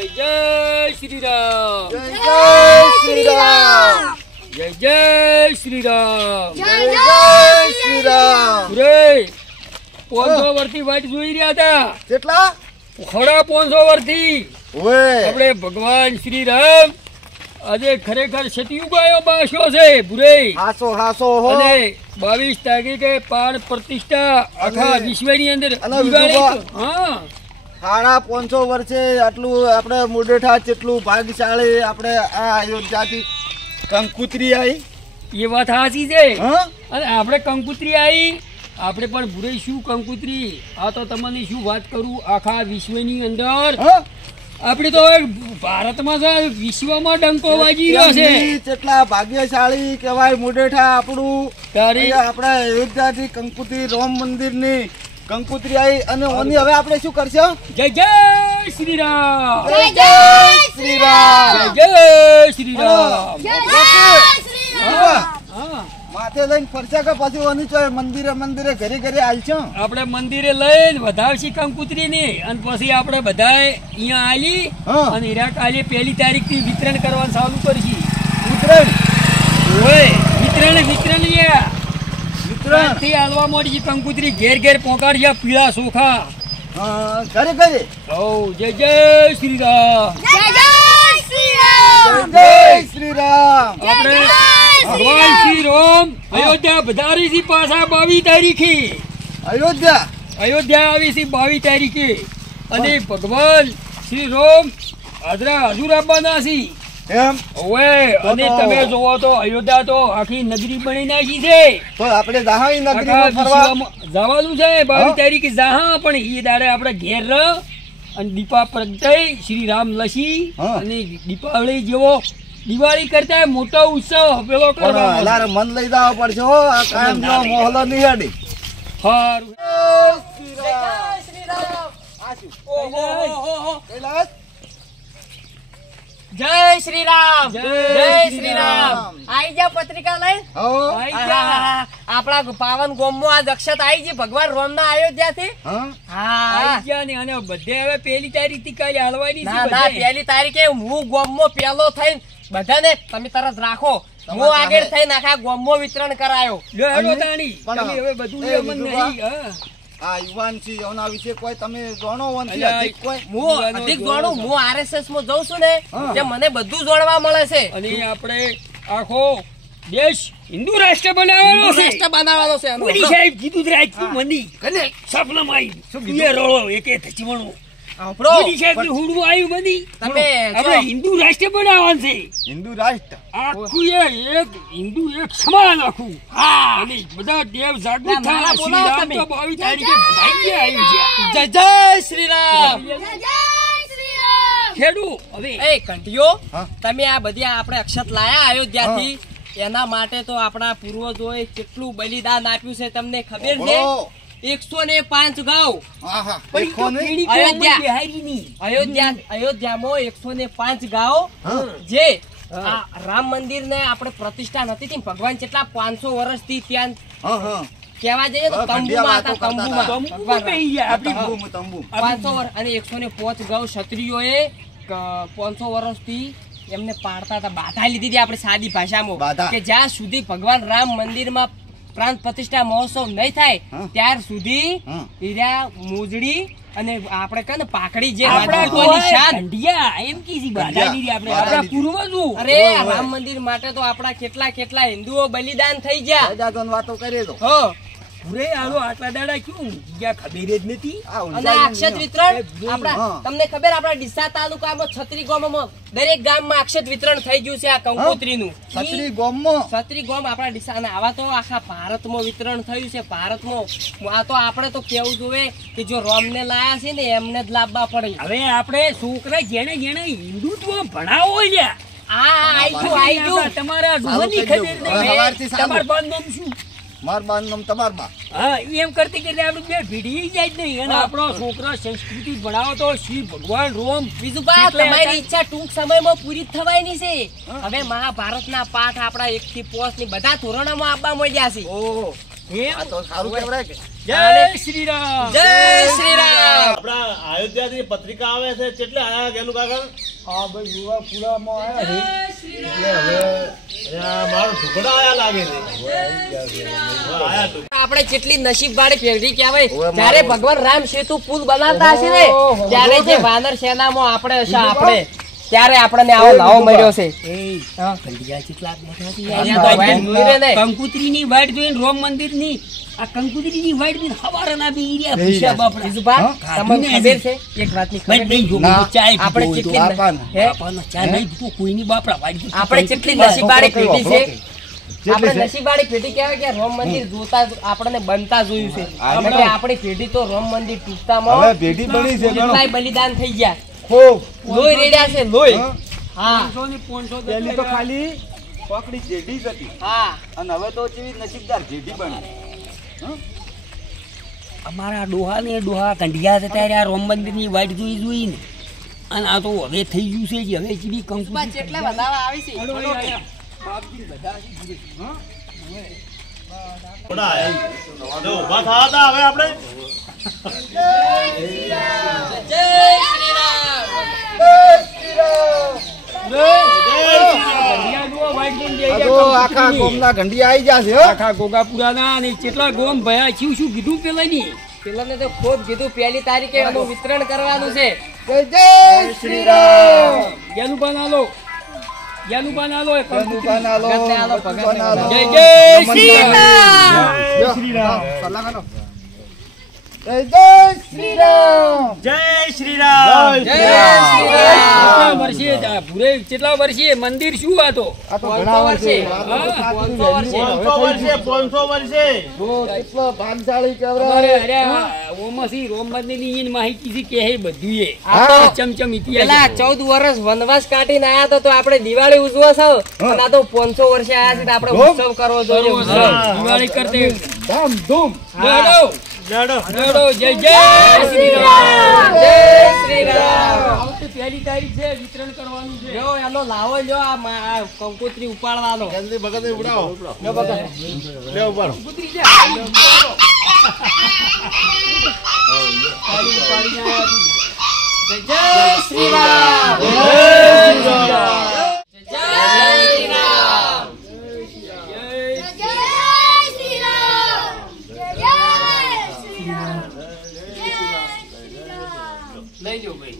જય જય શ્રી રામ. જય જય શ્રી રામ. જય જય શ્રી રામ. જય જય શ્રી રામ. રે 500 વર્ષથી વાટ જોઈ રહ્યા હતા. કેટલા? 500 વર્ષથી ઓય આપણે ભગવાન શ્રી રામ આજે ખરેખર સતયુગ આવ્યો બાસ્યો છે ભુરે. હાસો હાસો હો. અને 22 તારીખે પ્રાણ પ્રતિષ્ઠા આખા વિશ્વની અંદર અને દિવાળી. હા 550 વર્ષે આટલું આપણે મુરડેઠા જેટલું ભાગ્યશાળી આપણે આ અયોધ્યાથી કંકુતરી આવી. એ વાત સાચી છે. હા અને આપણે કંકુતરી આવી આપણે પણ ભૂરે શું કંકુતરી. આ તો તમને શું વાત કરું આખા વિશ્વની અંદર હા આપણે તો હવે ભારતમાં છે વિશ્વમાં ડંકો વાગી રહ્યો છે. કેટલા ભાગ્યશાળી કહેવાય મુરડેઠા આપણું. તારી આપણા અયોધ્યાથી કંકુતરી રામ મંદિરની કંકુતરી આવી અને ઓની હવે આપણે શું કરશું? જય જય શ્રી રામ. જય જય શ્રી રામ. જય જય શ્રી રામ. હા. હા માથે લઈને ફરશે કે પછી ઓની ચોય મંદિરે મંદિરે ઘરે ઘરે આલશો? આપણે મંદિરે લઈને વધાવશી કંકુતરી ને અને પછી આપણે બધાએ અહીંયા આલી હા. અને હીરા કાલે 1 તારીખથી વિતરણ કરવાનું ચાલુ કરશી. વિતરણ ઓય વિતરણ વિતરણ વિતરણ થી હાલવા માંડી છે કંકુતરી ઘેર ઘેર પહોંચાડ્યા પીળા ચોખા. ઘરે ઘરે. ઓ જય જય શ્રી રામ. જય જય શ્રી રામ. આપણે ભગવાન શ્રી રામ અયોધ્યા પધારી છે પાછા 22 તારીખે. અયોધ્યા અયોધ્યા આવી છે 22 તારીખે અને ભગવાન શ્રી રામ હાજરા હજુર આવવાના છે. એમ ઓવે અને તમે જોવો તો અયોધ્યા તો આખી નગરી બની નાખી છે. તો આપણે દહાઈ આખા નગરીમાં ફરવા વિશ્વમાં જવાનું છે 22 તારીખે જહા પણ એ દાડે આપણે ઘેર રહ અને દીપા પ્રગટાઈ શ્રી રામ લસી હા. અને દીપાવળી જેવો દિવાળી કરતા મોટો ઉત્સવ પેલો પણ કરવાનો. હલારે મન લઈ જવા પડશે હો. આ કાયમ જો મોહલો નહીં હેડી. હારું. કૈલાસ જય શ્રી રામ. જય જય શ્રી શ્રી રામ. આઈ જા પત્રિકા લઈ. હો. આઈ જા. આપણા પાવન ગોમમાં આજ અક્ષત આવી જી ભગવાન રામના અયોધ્યાથી. હા હા આઈ ગયા ને અને બધે હવે 1 તારીખથી કાલે હાલવાની છે ના ના બધે. 1 તારીખે હું ગોમમાં પેલો થઈને બધાને તમે તરત રાખો. હું આગળ થઈને આખા ગોમમાં વિતરણ કરાયો. લે હેડો તાણી. પણ તમે હવે બધું એ લે મન વિધવા. નહીં. હા. આ યુવાન છે એના વિશે કોઈ તમે જાણો વંશી અલ્યા, અધિક કોઈ? હું અધિક જાણું. હું RSS માં જઉં છું ને હા. જે મને બધું જાણવા મળે છે. અને આપણે આખો દેશ હિન્દુ રાષ્ટ્ર બનાવવાનો છે. શ્રેષ્ઠ બનાવવાનો છે આનો. મોદી સાહેબ કીધું જ રાજકીય મંદી કને? સપનામાં શું આવી કીધું? એ રોળો એકે થચવણો સાંભળો. મોદી સાહેબ ને હુડવું આવ્યું મંદી તમે આપણે જો. હિન્દુ રાષ્ટ્ર બનાવવાનું છે. હિન્દુ રાષ્ટ્ર આખું એક હિન્દુ એક સમાન આખું. હા અને બધા દેવ જાગૃત ના, થાય. ના, શ્રી બોલાવો રામ તમે. તો 22 તારીખે બધાઈ આવ્યું છે. જય જય શ્રી રામ. ખેડૂ હવે એ કંટીઓ હા. તમે આ બધી આપણે અક્ષત લાયા અયોધ્યાથી એના માટે તો આપણા પૂર્વજોએ કેટલું બલિદાન આપ્યું છે તમને ખબર છે? બોલો. 105 ગાઉ હા હા પણ ઈ દેખો તો ને. પેઢી અયોધ્યા. કોમની બિહારીની. અયોધ્યામાં 105 ગાઓ હા. જે હા. આ રામ મંદિર ને આપણે પ્રતિષ્ઠા નથી થઈ. ભગવાન કેટલા 500 વર્ષથી ત્યાં હા હા કહેવા જઈએ તો હા, તંબુમાં વાતો હતા. કરતા તંબુમાં હતા. તંબુ ભગવાન રામ. બેહી ગયા. આપણી તંબુ તંબુ 500 વર્ષ અને 105 ગાઉ ક્ષત્રિયોએ 500 વર્ષથી એમને પાડતા હતા. બાધા લીધી હતી આપણે સાદી ભાષામાં બાધા. કે જ્યાં સુધી ભગવાન રામ મંદિરમાં પ્રાણ પ્રતિષ્ઠા મહોત્સવ નહીં થાય હા. ત્યાર સુધી હા. હીરા મોજડી અને આપણે કહે ને પાકડી જે આપણા રાજપૂતોની શાન. ઢંઢિયા એમ કીધી બાધાગીરી આપણે બાધા આપણા લીધી. પૂર્વજો. અરે ઓય, આ ઓય. રામ મંદિર માટે તો આપણા કેટલા કેટલા હિન્દુઓ બલિદાન થઈ ગયા. જાતોન વાતો કરીએ તો હો ભૂરે આલો આટલા દાડા ક્યું ગયા ખબર જ નથી. આ અને આ અક્ષત વિતરણ આપણા હા. તમને ખબર આપણા ડીસા તાલુકામાં છત્રી ગામમાં દરેક ગામમાં અક્ષત વિતરણ થઈ ગયું છે આ કંકોત્રીનું. છત્રી ગોમમાં છત્રી ગામ આપણા ડીસા અને આવા તો આખા ભારતમાં વિતરણ થયું છે. ભારતમાં આ તો આપણે તો કેવું જોઈએ કે જો રોમને લાયા છે ને એમને જ લાવવા પડે. હવે આપણે છોકરા જેને જેને હિન્દુત્વ ભણાવો લ્યા આઈ ગયું તમારા સારું ડુહની થઈ ખબર ગયું. હવે સવારથી નહીં. સારું. તમારું બાનું નામ શું? માર બાન નામ તમાર બા. હા એમ કરતી કરતી આપણે બે ભીડી જાય જ નહીં અને આપણો છોકરો સંસ્કૃતિ ભણાવો તો શ્રી ભગવાન રોમ બીજું બા તમારી ઈચ્છા ટૂંક સમયમાં પૂરી થવાની છે. હવે મહાભારતના પાઠ આપણા 1 થી 5 ની બધા ધોરણોમાં આપવા મળ્યા છે. ઓહો એમ? આ તો સારું કહેવાય કે જય શ્રી રામ. જય શ્રી રામ. આપણા અયોધ્યાથી પત્રિકા આવે છે કેટલે આયા ગેલું કાકા આ ભાઈ યુવા પુરામાં આવ્યા છે એટલે હવે મારો ઢુકડા આયા લાગે છે આયા ઢુકડા. આપણે કેટલી નસીબવાળી પેઢી કહેવાય ઓવે મારો. જ્યારે ભગવાન રામ સેતુ પુલ બનાવતા હશે ને ઓહો, ત્યારે જે જોકે. વાનર સેનામાં આપણે હશે આપણે ત્યારે આપણને આવો લાવો મળ્યો છે એ, હા. કંડિયા કેટલા બેઠા છે. અહીંયા તો વાઈટ જોઈ રે ને. કંકુતરીની વાઈટ જોઈને રોમ મંદિરની આ કંકુતરીની વાઈટ જોઈને હવારના બી ઈર્યા બે ભૂસ્યા ઈર્યા. બાપડા. ઈસુભા, હા? તમને ખાધું ને ખબર છે એક વાતની ભાઈ, ખબર નહીં જો, ના. ચાય આપણે પીધો હોય તો. કેટલી બાપાને. હે? બાપાનો ચા નહીં પીતો, કોઈની બાપડા વાઈટ જોઈને આપણે કેટલી કંકુતરી નસીબવાળી વાળો. પેઢી છે જેટલી આપણે છે. નસીબવાળી પેઢી કહેવાય કે રામ મંદિર જોતા આપણને બનતા જોયું છે આપણે- એટલે આપણી પેઢી તો રામ મંદિર હવે તૂટતામાં ભેટી બની છે ગણો કેટલાય બલિદાન થઈ ગયા ખૂબ લોહી રેડ્યા છે લોહી હા. હા 500 ને 500 પેલી તો ખાલી પકડી જેડી જ હતી હા અને હવે તો જેવી નસીબદાર જેડી બની અમારા ડોહા ને ડોહા કંઢિયા હતા ત્યારે આ રોમ મંદિરની વાઈટ જોઈને અને આ તો હવે થઈ ગયું છે જ હવે ચીડી કંકુતરી કેટલા વધાવા આવી છે ઢુકડા આયા જો ઊભા થયા હતા હવે આપણે જય શ્રી રામ કંઢિયા જુઓ, white જોઈને જઈ આ ગયા તો આખા કંકુતરીની. ગોમના ઘંટિયા આવી ગયા છે હો આખા ગોગાપુરાના અને કેટલા ગોમ ભયા શું શું કીધું પેલા ની પેલાને તો ખુદ કીધું પહેલી તારીખે એનું વિતરણ કરવાનું છે જય શ્રી રામ ગેલુબા ના લો ગેલુબા ના લો ગંદુકા ના લો, ગંદને આલો, ભગવાન ના લો. જય જય શ્રી રામ. જય શ્રી રામ સલાહ કરો. જય શ્રી રામ જય શ્રી રામ જય શ્રી રામ કેટલા વર્ષે આ ભૂરે કેટલા વર્ષે મંદિર શું આ તો આ તો ઘણા વર્ષે હા, 500 વર્ષે 500 વર્ષે જો કેટલો ભાગશાળી અમારે કહેવાય. અરે આ ઓમાંથી રોમ મંદિરની ઈન માહિતી છે કે હે બધું એ આ તો ચમચમ પેલા ઇતિહાસ 14 વર્ષ વનવાસ કાઢીને આયા તો આપણે દિવાળી ઉજવો છો અને આ તો 500 વર્ષે આયા છે તો આપણે ધૂમ. ઉત્સવ કરવો જોઈએ ઉત્સવ. દિવાળી કરતે ધામ ધૂમ લેડો લેડો લેડો જય જય શ્રી રામ જય શ્રી રામ આવતી પહેલી તારીખ છે વિતરણ કરવાનું છે જો એનો લાવો જો આ કંકોત્રી ઉપાડવાનો જલ્દી ભગત ઉડાવો લો બકા. લે ઉપાડો કુતરી જા જય શ્રી રામ જય શ્રી રામ જય શ્રી રામ લઈ જાઓ ભાઈ